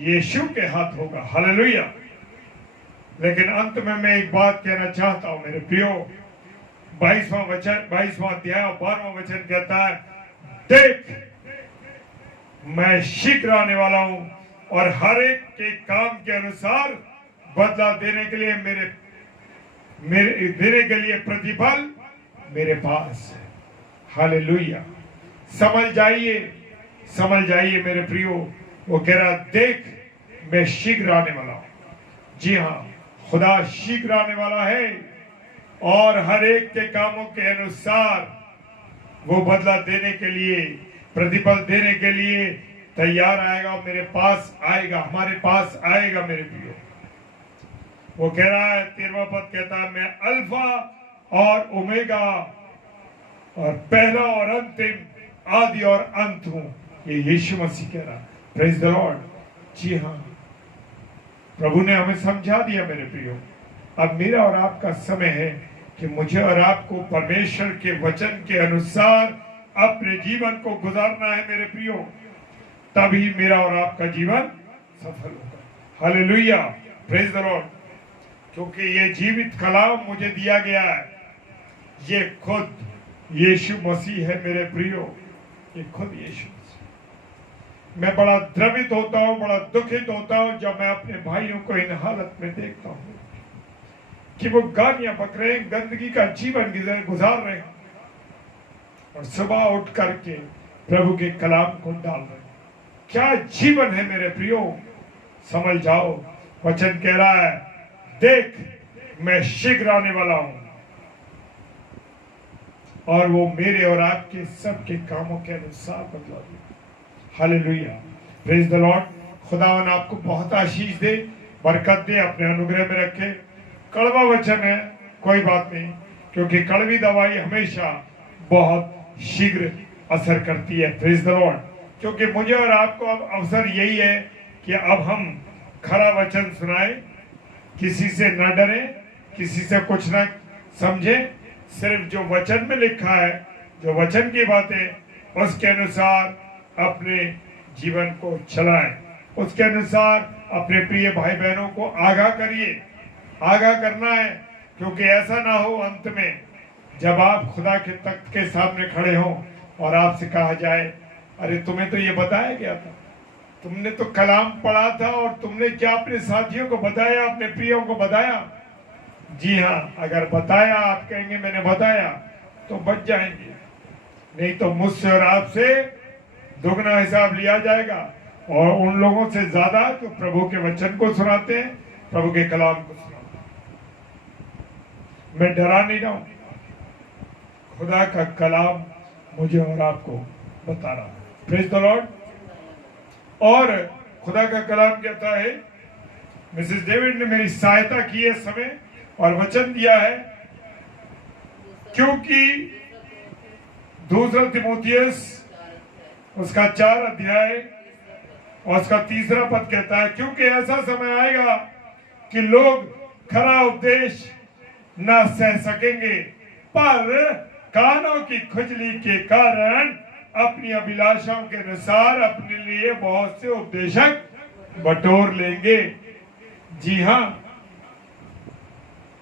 यीशु के हाथ होगा। हालेलुया। लेकिन अंत में मैं एक बात कहना चाहता हूं मेरे प्रियो। 22वां अध्याय और 12वां वचन कहता है, देख मैं शीघ्र आने वाला हूं और हर एक के काम के अनुसार बदला देने के लिए मेरे देने के लिए प्रतिफल मेरे पास है। हालेलुया। समझ जाइए मेरे प्रियो। वो कह रहा, देख मैं शीघ्र आने वाला हूं। जी हाँ, खुदा शीघ्र आने वाला है और हर एक के कामों के अनुसार वो बदला देने के लिए, प्रतिफल देने के लिए तैयार आएगा। मेरे पास आएगा, हमारे पास आएगा मेरे प्रियो। वो कह रहा है, 13वां पद कहता है, मैं अल्फा और ओमेगा और पहला और अंतिम, आदि और अंत हूं। ये यीशु मसीह कह रहा। Praise the Lord. जी हाँ, प्रभु ने हमें समझा दिया मेरे प्रियो। अब मेरा और आपका समय है कि मुझे और आपको परमेश्वर के वचन के अनुसार अपने जीवन को गुजारना है मेरे प्रियो। तभी मेरा और आपका जीवन सफल होगा। हालेलुया। Praise the Lord. क्योंकि ये जीवित कलाम मुझे दिया गया है, ये खुद यीशु मसीह है मेरे प्रियो। ये खुद यीशु मसीह। मैं बड़ा द्रवित होता हूं, बड़ा दुखित होता हूं जब मैं अपने भाइयों को इन हालत में देखता हूं कि वो गालियां बक रहे हैं, गंदगी का जीवन गुजार रहे हैं, और सुबह उठ करके प्रभु के कलाम को डाल रहे हैं। क्या जीवन है मेरे प्रियो। समझ जाओ, वचन कह रहा है, देख मैं शीघ्र आने वाला हूं और वो मेरे और आपके सबके कामों के अनुसार बदला दे। हालेलुया। Praise the Lord. खुदावन आपको बहुत आशीष दे, बरकत दे, अपने अनुग्रह में रखे। कड़वा वचन है, कोई बात नहीं, क्योंकि कड़वी दवाई हमेशा बहुत शीघ्र असर करती है। Praise the Lord. क्योंकि मुझे और आपको अब अवसर यही है कि अब हम खरा वचन सुनाए, किसी से न डरे, किसी से कुछ न समझे, सिर्फ जो वचन में लिखा है, जो वचन की बातें, उसके अनुसार अपने जीवन को चलाएं, उसके अनुसार अपने प्रिय भाई बहनों को आगाह करिए। आगाह करना है, क्योंकि ऐसा ना हो अंत में जब आप खुदा के तख्त के सामने खड़े हों और आपसे कहा जाए, अरे तुम्हें तो ये बताया गया था, तुमने तो कलाम पढ़ा था और तुमने क्या अपने साथियों को बताया, अपने प्रियों को बताया? जी हाँ, अगर बताया, आप कहेंगे मैंने बताया, तो बच जाएंगे, नहीं तो मुझसे और आपसे दुगना हिसाब लिया जाएगा। और उन लोगों से ज्यादा जो प्रभु के वचन को सुनाते हैं, प्रभु के कलाम को सुनाते हैं। मैं डरा नहीं रहा हूं, खुदा का कलाम मुझे और आपको बता रहा है। Praise the Lord. और खुदा का कलाम कहता है, मिसेस डेविड ने मेरी सहायता की है समय और वचन दिया है, क्योंकि 2 तिमोथियस उसका 4 अध्याय और उसका 3 पद कहता है, क्योंकि ऐसा समय आएगा कि लोग खरा उपदेश न सह सकेंगे, पर कानों की खुजली के कारण अपनी अभिलाषाओं के अनुसार अपने लिए बहुत से उपदेशक बटोर लेंगे। जी हाँ,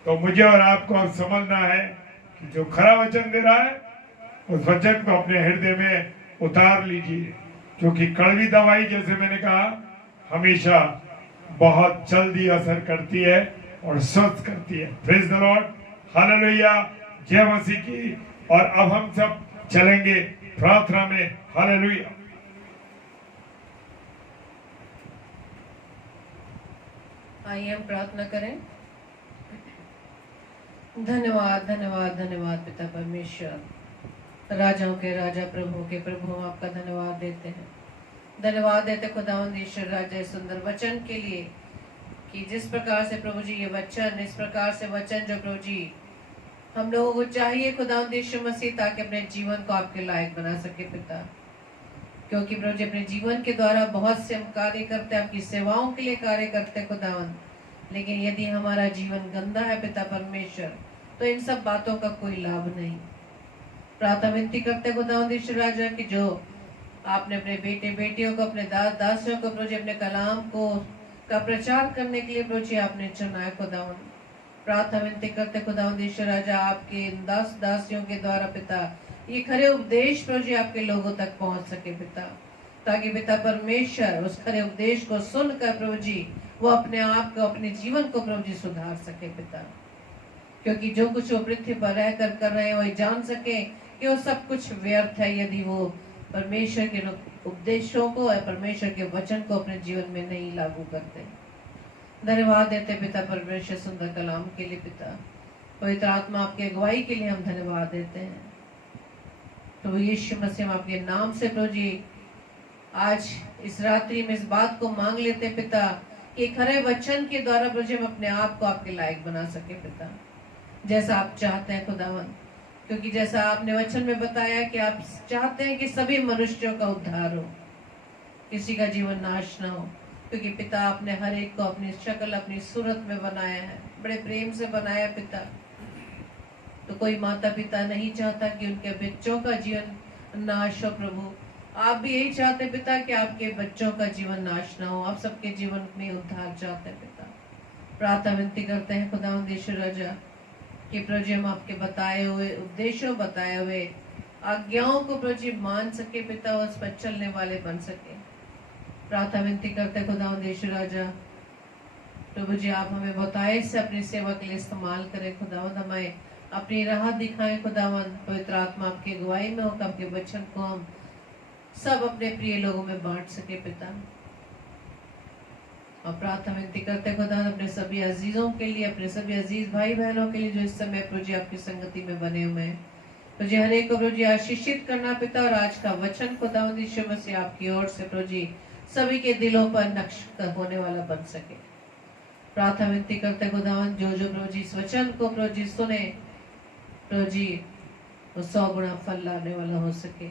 तो मुझे और आपको अब समझना है कि जो खरा वचन दे रहा है, उस वचन को अपने हृदय में उतार लीजिए, क्योंकि कड़वी दवाई, जैसे मैंने कहा, हमेशा बहुत जल्दी असर करती है और स्वस्थ करती है। Praise the Lord. हालेलुया, जय मसीह की। और अब हम सब चलेंगे प्रार्थना में। हालेलुया। आइए हम प्रार्थना करें। धन्यवाद धन्यवाद धन्यवाद पिता परमेश्वर, राजाओं के राजा, प्रभु के प्रभु, आपका धन्यवाद देते हैं। धन्यवाद देते खुदावंद ईश्वर राजा इस सुंदर वचन के लिए कि जिस प्रकार से प्रभु जी ये वचन, इस प्रकार से वचन जो प्रभु जी हम लोगों को चाहिए खुदावंद ईश्वर मसीह, ताकि अपने जीवन को आपके लायक बना सके पिता। क्योंकि प्रभु जी अपने जीवन के द्वारा बहुत से हम कार्य करते हैं, आपकी सेवाओं के लिए कार्य करते हैं खुदावंद, लेकिन यदि हमारा जीवन गंदा है पिता परमेश्वर, तो इन सब बातों का कोई लाभ नहीं। प्रार्थना विनती करते खुदावंद ईश्वर राजा की जो आपने अपने बेटे बेटियों को, अपने दास दासियों को प्रभु जी अपने कलाम को का प्रचार करने के लिए प्रभु जी आपने चुना है खुदावंद। प्रार्थना विनती करते खुदावंद ईश्वर राजा आपके दास दासियों के द्वारा पिता ये खरे उपदेश प्रभु जी आपके लोगों तक पहुंच सके पिता, ताकि पिता परमेश्वर उस खरे उपदेश को सुनकर प्रभु जी वो अपने आप को, अपने जीवन को प्रभु जी सुधार सके पिता। क्योंकि जो कुछ वो पृथ्वी पर रहकर कर रहे हैं वही जान सके कि वो सब कुछ व्यर्थ है यदि वो परमेश्वर के उपदेशों को और परमेश्वर के वचन को अपने जीवन में नहीं लागू करते। धन्यवाद देते पिता परमेश्वर सुंदर कलाम के लिए पिता। पवित्र आत्मा आपकी अगुवाई के लिए हम धन्यवाद देते हैं। तो यीशु मसीह हम आपके नाम से प्रभु जी आज इस रात्रि में इस बात को मांग लेते पिता कि खरे वचन के द्वारा प्रभु जी हम अपने आप को आपके लायक बना सके पिता, जैसा आप चाहते हैं खुदावन। क्योंकि जैसा आपने वचन में बताया कि आप चाहते हैं कि सभी मनुष्यों का उद्धार हो, किसी का जीवन नाश ना हो। क्योंकि पिता आपने हर एक को अपनी शक्ल, अपनी सूरत में बनाया है, बड़े प्रेम से बनाया पिता। तो कोई माता पिता नहीं चाहता कि उनके बच्चों का जीवन नाश हो प्रभु। आप भी यही चाहते पिता कि आपके बच्चों का जीवन नाश ना हो, आप सबके जीवन में उद्धार चाहते हैं पिता। प्रार्थना विनती करते हैं खुदावंद ईश्वर राजा कि प्रभु जी हम आपके बताए हुए उपदेशों, बताए हुए आज्ञाओं को प्रभु जी मान सके पिता, और उस पर चलने वाले बन सके। प्रार्थना विनती करते हैं खुदावंद ईश्वर राजा प्रभु जी आप हमें बताए से अपनी सेवा के लिए इस्तेमाल करें खुदावंद, हमें अपनी राह दिखाएं खुदावंद। पवित्र आत्मा आपकी अगुवाई में होकर आपके वचन को हम सब अपने प्रिय लोगों में बांट सके पिता। और प्रार्थना विनती करते खुदावंद अपने सभी अजीजों के लिए, अपने सभी अजीज भाई बहनों के लिए जो इस समय प्रभु जी आपकी संगति में बने हुए हैं। प्रभु जी हर एक को प्रभु जी आशीषित करना पिता, और आज का वचन खुदावंद यीशु मसीह आपकी ओर से प्रभु जी सभी के दिलों पर नक्श होने वाला बन सके। प्रार्थना विनती करते खुदावंद जो जो प्रभु जी इस वचन को प्रभु जी सुने प्रभु जी वो 100 गुना फल लाने वाला हो सके।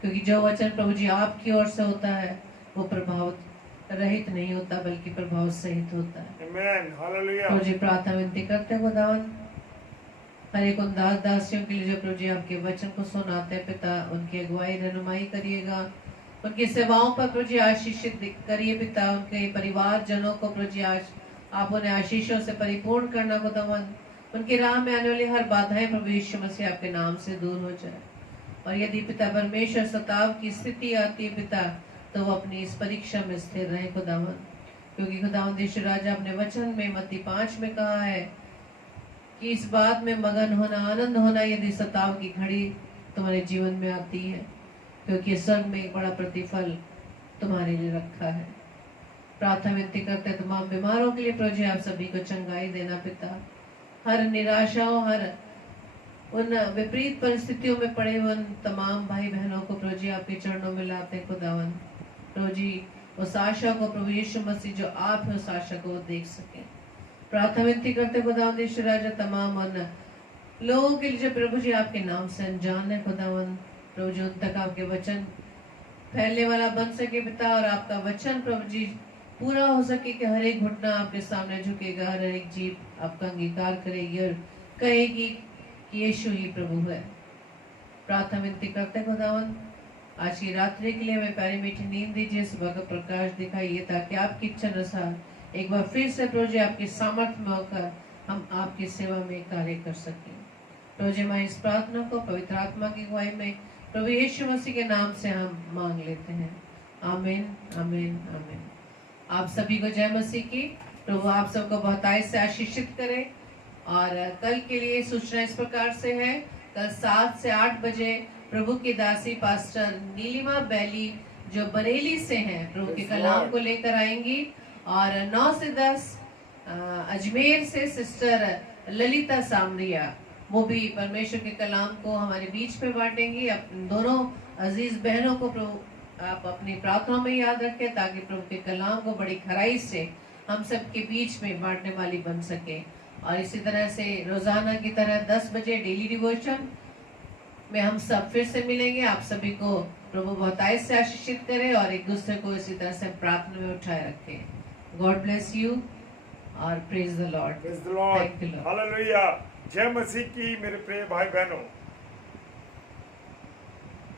क्योंकि जो वचन प्रभु जी आपकी ओर से होता है वो प्रभाव रहित नहीं होता बल्कि प्रभाव सहित होता है। आमीन, हालेलुया। प्रभु जी प्रार्थना विनती करते खुदावंद हर एक उन दास दासियों के लिए जो प्रभु जी आपके वचन को सुनाते हैं पिता, उनकी अगुवाई रहनुमाई करिएगा, उनकी सेवाओं पर प्रभु जी आशीषित करिए पिता। उनके परिवार जनों को प्रभु जी आज आप उन्हें आशीषों से परिपूर्ण करना खुदावंद। उनकी राह में आने वाली हर बाधाएं प्रभु यीशु मसीह आपके नाम से दूर हो जाए। और यदि पिता परमेश्वर सताव की स्थिति आती है पिता, तो वो अपनी इस परीक्षा में स्थिर रहे खुदावंद। क्योंकि खुदावंद यीशु राजा अपने वचन में मत्ती 5 में कहा है कि इस बात में मगन होना, आनंद होना यदि सताव की घड़ी तुम्हारे जीवन में आती है, क्योंकि स्वर्ग में एक बड़ा प्रतिफल तुम्हारे लिए रखा है। प्रार्थना विनती करते हैं तमाम बीमारों के लिए प्रभु जी आप सभी को चंगाई देना पिता। हर निराशाओं, हर उन विपरीत परिस्थितियों में पड़े हुए उन तमाम भाई बहनों को प्रभु जी आपके चरणों में लाते हैं खुदावंद। प्रभु जी उस आशा को प्रभु यीशु मसीह जो आप है उस आशा को वो देख सके। प्रार्थना विनती करते खुदावंद ईश्वर राजा तमाम उन लोगों के लिए जो प्रभु जी आपके नाम से अनजान है खुदावंद, प्रभु जी उन तक आपके वचन फैलने वाला बन सके पिता, और आपका वचन प्रभु जी पूरा हो सके कि हर एक घुटना आपके सामने झुकेगा, हर एक जीव आपका अंगीकार करेगी और कहेगी कि यीशु ही प्रभु है। प्रार्थना विनती करते खुदावंद आज की रात्रि के लिए हमें प्यारी मीठी नींद दीजिए, सुबह का प्रकाश दिखाइए, ताकि आपकी इच्छा अनुसार एक बार फिर से प्रभु जी आपकी सामर्थ्य में होकर हम आपकी सेवा में कार्य कर सकें। प्रभु जी हमारी इस प्रार्थना को पवित्र आत्मा की अगुवाई में प्रभु यीशु मसीह के नाम से हम मांग लेते हैं। आमीन, आमीन, आमीन। आप सभी को जय मसीह की। प्रभु आप सबको बहुतायत से आशीषित करे। और कल के लिए सूचना इस प्रकार से है, कल 7 से 8 बजे प्रभु की दासी पास्टर नीलिमा बैली जो बरेली से हैं प्रभु के Yes, कलाम Lord. को लेकर आएंगी। और 9 से 10 अजमेर से सिस्टर ललिता सामरिया वो भी परमेश्वर के कलाम को हमारे बीच में बांटेंगी। दोनों अजीज बहनों को प्रभु आप अपनी प्रार्थना में याद रखें ताकि प्रभु के कलाम को बड़ी खराई से हम सब के बीच में बांटने वाली बन सके। और इसी तरह से रोजाना की तरह 10 बजे डेली डिवोशन में हम सब फिर से मिलेंगे। आप सभी को प्रभु बहुतायत से आशीषित करे और एक दूसरे को इसी तरह से प्रार्थना में उठाए रखें। गॉड ब्लेस यू और praise the Lord. Praise the Lord. Thank you, Lord. Hallelujah. जय मसीह की मेरे प्रिय भाई बहनों।